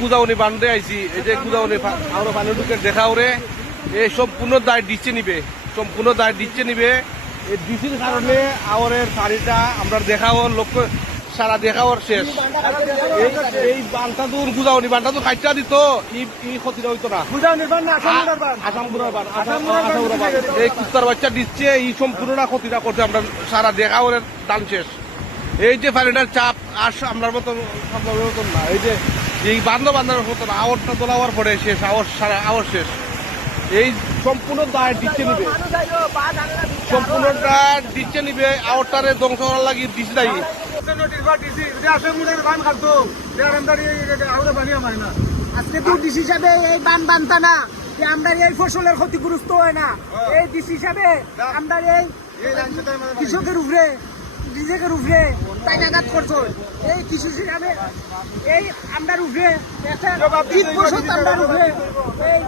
গুদাউনি বান্ধে আইছি, এই যে গুদাউনি আমরা পানি ঢুকে দেখা ওরে এই সম্পূর্ণ দায় দিচ্ছে নিবে, সম্পূর্ণ দায় দিচ্ছে নিবে। এই ডিসির কারণে আওয়ারের শাড়িটা আমরা দেখাও লক্ষ্য সারা দেখাওয়ার শেষ। এই বানটাদুর গুদাউনি বানটাদুর খাইটা দিত ই ক্ষতিটা হইতো না। এই কুত্তার বাচ্চা দিচ্ছে এই সম্পূর্ণটা ক্ষতিটা করছে, আমরা সারা দেখাওয়ার দান শেষ। এই যে পানিটার চাপ আর আপনার মতন না, এই যে এই বান্ধার মতন আওয়ারটা তোলাওয়ার পরে শেষ, আওয়ার সারা আওয়ার শেষ। এই সম্পূর্ণ দায় দিচ্ছে নিবে, সম্পূর্ণটা দিচ্ছে নিবে, আওয়ারটারে ধ্বংস করার লাগি দিচ্ছে দায়ী। আজকে তো ডিসি হিসাবে এই বান বানতা না, আমরা এই ফসলের ক্ষতিগ্রস্ত হয় না, এই ডিসি হিসাবে আমরা এই কৃষকের উপরে নিজেকে উপরে তাই আঘাত করছো। এই কৃষি হিসাবে এই আমরার উপরে একটা 3% আমরার উপরে এই